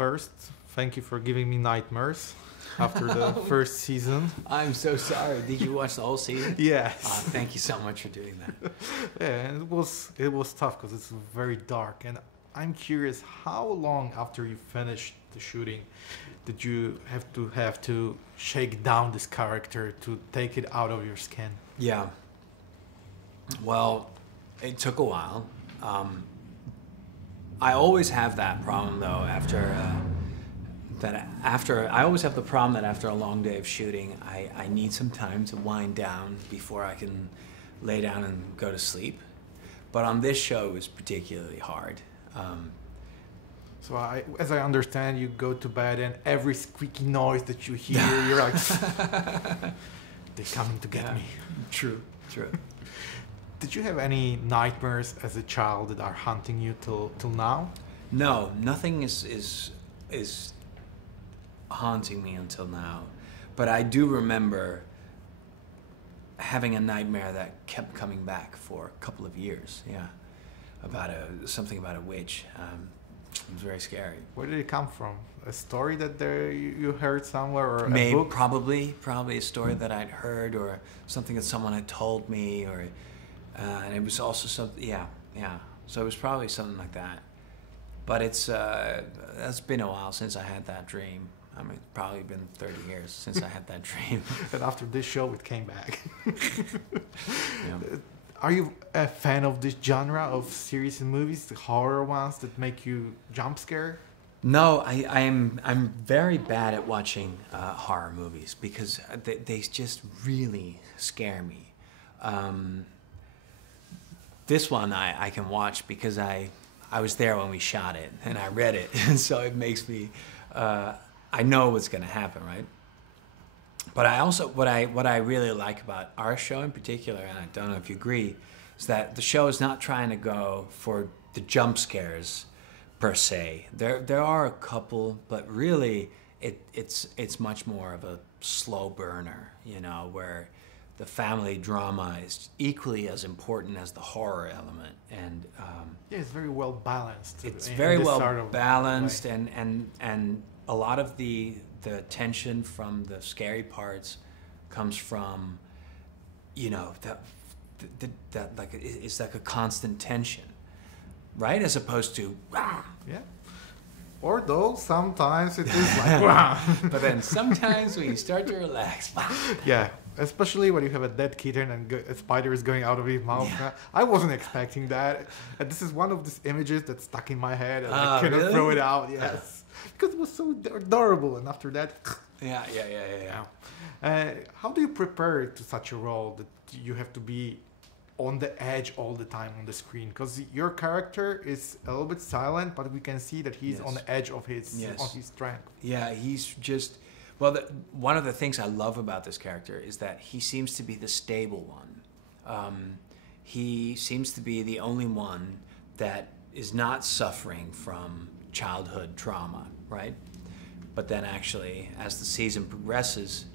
first, thank you for giving me nightmares after the first season. I'm so sorry. Did you watch the whole season? Yes. Thank you so much for doing that. Yeah, and it was tough because it's very dark. And I'm curious, how long after you finished the shooting did you have to shake down this character to take it out of your skin? Yeah. Well, it took a while. I always have that problem though. I always have the problem that after a long day of shooting, I need some time to wind down before I can lay down and go to sleep. But on this show, it was particularly hard. So as I understand, you go to bed and every squeaky noise that you hear, you're like, they're coming to get me. True. Did you have any nightmares as a child that are haunting you till now? No, nothing is haunting me until now. But I do remember having a nightmare that kept coming back for a couple of years. Yeah, about something about a witch. It was very scary. Where did it come from? A story that you heard somewhere, or Maybe, a book? Probably a story that I'd heard, or something that someone had told me, or and it was also something. Yeah. So it was probably something like that. But it's been a while since I had that dream. I mean, it's probably been 30 years since I had that dream. And after this show, it came back. Yeah. Are you a fan of this genre of series and movies, the horror ones that make you jump scare? No, I'm very bad at watching horror movies because they just really scare me. This one I can watch because I was there when we shot it and I read it, and so it makes me I know what's going to happen, right? But I also what I really like about our show in particular, and I don't know if you agree, is that the show is not trying to go for the jump scares per se. There are a couple, but really it's much more of a slow burner, you know, where the family drama is equally as important as the horror element, and yeah, it's very well balanced. It's very well balanced, and a lot of the tension from the scary parts comes from, you know, that like it's like a constant tension, right? As opposed to yeah. Or though sometimes it is like wow. But then sometimes when you start to relax, yeah. Especially when you have a dead kitten and a spider is going out of his mouth. Yeah. I wasn't expecting that. And this is one of these images that's stuck in my head. And I couldn't really? throw it out. Yes. Because it was so adorable. And after that... Yeah. How do you prepare to such a role that you have to be on the edge all the time on the screen? Because your character is a little bit silent, but we can see that he's on the edge of his strength. Yeah, he's just... Well, one of the things I love about this character is that he seems to be the stable one. He seems to be the only one that is not suffering from childhood trauma, right? But then actually, as the season progresses,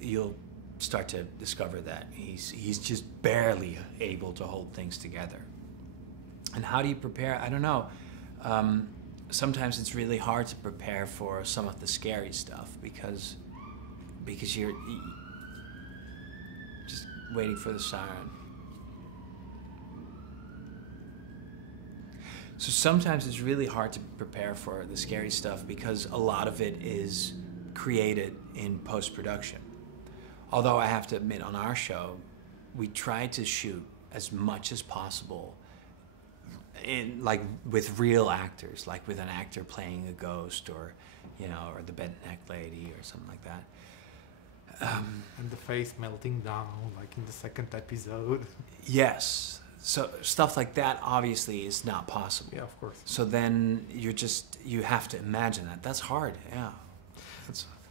you'll start to discover that he's just barely able to hold things together. And how do you prepare? I don't know. Sometimes it's really hard to prepare for some of the scary stuff because you're just waiting for the siren. So sometimes it's really hard to prepare for the scary stuff because a lot of it is created in post-production. Although I have to admit, on our show, we try to shoot as much as possible like with real actors, like with an actor playing a ghost, or you know, or the bent neck lady, or something like that. And the face melting down, like in the second episode. Yes. So stuff like that obviously is not possible. Yeah, of course. So then you have to imagine that. That's hard. Yeah.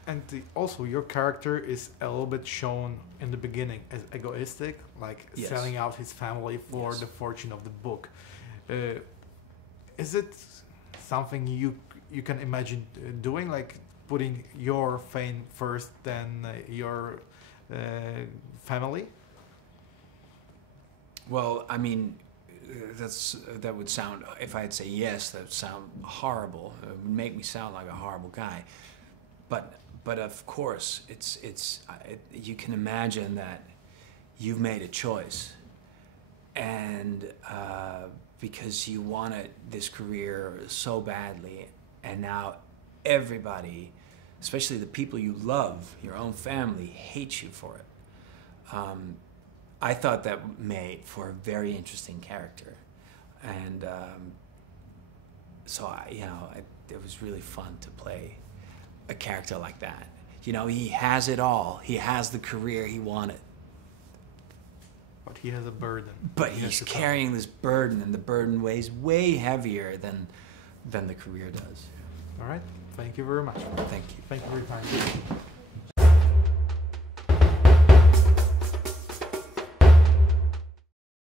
And also, your character is a little bit shown in the beginning as egoistic, like selling out his family for the fortune of the book. Is it something you can imagine doing, like putting your fame first than your family? Well, I mean, that would sound, if I'd say yes, that would sound horrible. It would make me sound like a horrible guy. But of course, you can imagine that you've made a choice, and because you wanted this career so badly, and now everybody, especially the people you love, your own family, hates you for it. I thought that made for a very interesting character, and so it was really fun to play a character like that. You know, he has it all. He has the career he wanted. But he has a burden. But he's carrying this burden, and the burden weighs way heavier than the career does. All right. Thank you very much. Thank you. Thank you for your time.